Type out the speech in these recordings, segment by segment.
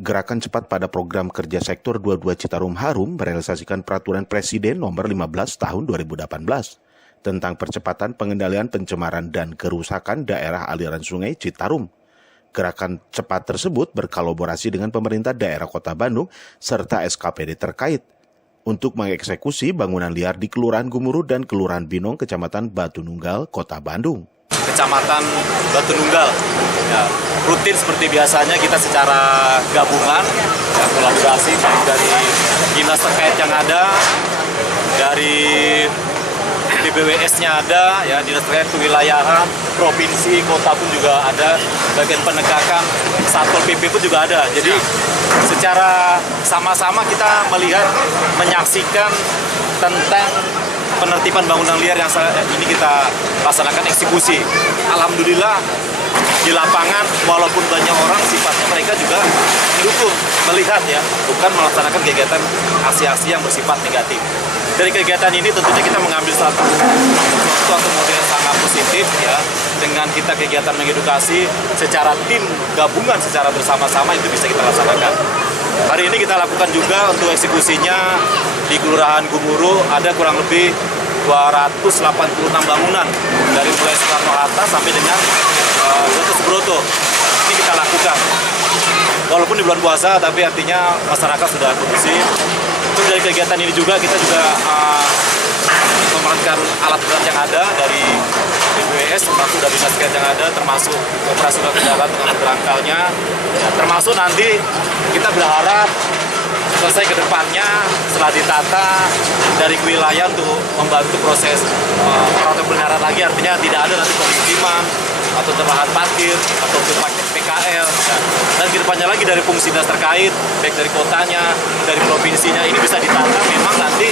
Gerakan cepat pada program kerja sektor 22 Citarum Harum merealisasikan peraturan Presiden nomor 15 tahun 2018 tentang percepatan pengendalian pencemaran dan kerusakan daerah aliran sungai Citarum. Gerakan cepat tersebut berkolaborasi dengan pemerintah daerah Kota Bandung serta SKPD terkait untuk mengeksekusi bangunan liar di Kelurahan Gumuru dan Kelurahan Binong, Kecamatan Batu Nunggal, Kota Bandung. Kecamatan Batu Nunggal, ya, rutin seperti biasanya kita secara gabungan, ya, kolaborasi dari dinas terkait yang ada, dari BPWS-nya ada, ya, dinas terkait kewilayahan, provinsi, kota pun juga ada, bagian penegakan, Satpol PP pun juga ada. Jadi secara sama-sama kita melihat, menyaksikan tentang penertiban bangunan liar yang ini kita laksanakan eksekusi. Alhamdulillah di lapangan walaupun banyak orang sifatnya mereka juga mendukung, melihat ya, bukan melaksanakan kegiatan aksi-aksi yang bersifat negatif. Dari kegiatan ini tentunya kita mengambil suatu model yang sangat positif ya, dengan kita kegiatan mengedukasi secara tim gabungan secara bersama-sama itu bisa kita laksanakan. Hari ini kita lakukan juga untuk eksekusinya di Kelurahan Gumuru ada kurang lebih 286 bangunan dari mulai Soekarno-Hatta sampai dengan Gatot Subroto. Ini kita lakukan. Walaupun di bulan puasa, tapi artinya masyarakat sudah kondusif. Untuk dari kegiatan ini juga kita juga memerankan alat berat yang ada dari BPWS, termasuk dari dinas terkait yang ada, termasuk operasional kendaraan dengan berangkalnya. Ya, termasuk nanti kita berharap selesai ke depannya setelah ditata dari kewilayahan untuk membantu proses perawatan peliharaan lagi, artinya tidak ada nanti pemukiman atau terlahan parkir atau pakai PKL ya. Dan ke depannya lagi dari fungsi dinas terkait baik dari kotanya, dari provinsinya ini bisa ditata memang nanti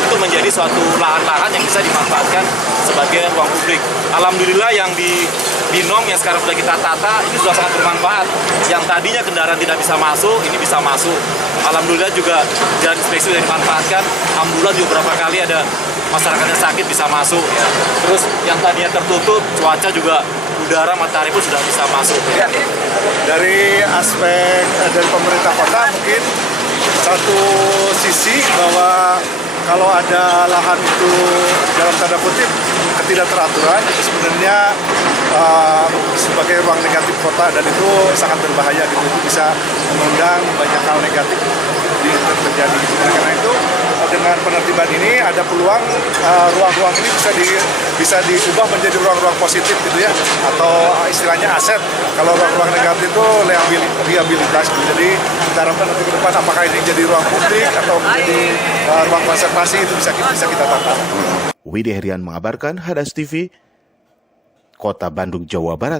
untuk menjadi suatu lahan-lahan yang bisa dimanfaatkan sebagai ruang publik. Alhamdulillah yang di Binong yang sekarang sudah kita tata ini sudah sangat bermanfaat. Yang tadinya kendaraan tidak bisa masuk, ini bisa masuk. Alhamdulillah juga jalan inspeksi sudah dimanfaatkan. Alhamdulillah juga beberapa kali ada masyarakat yang sakit bisa masuk. Ya. Terus yang tadinya tertutup, cuaca juga udara, matahari pun sudah bisa masuk. Ya. Dari aspek dari pemerintah kota mungkin satu sisi bahwa kalau ada lahan itu dalam tanda kutip ketidakteraturan itu sebenarnya sebagai ruang negatif kota dan itu sangat berbahaya gitu, itu bisa mengundang banyak hal negatif terjadi. Karena itu dengan penertiban ini ada peluang ruang-ruang ini bisa diubah menjadi ruang-ruang positif gitu ya, atau istilahnya aset. Kalau ruang-ruang negatif itu liabilitas gitu. Jadi kita harapkan nanti ke depan apakah ini jadi ruang publik atau menjadi ruang konservasi itu bisa kita tata. Widi Herian mengabarkan, Hadas TV, Kota Bandung, Jawa Barat.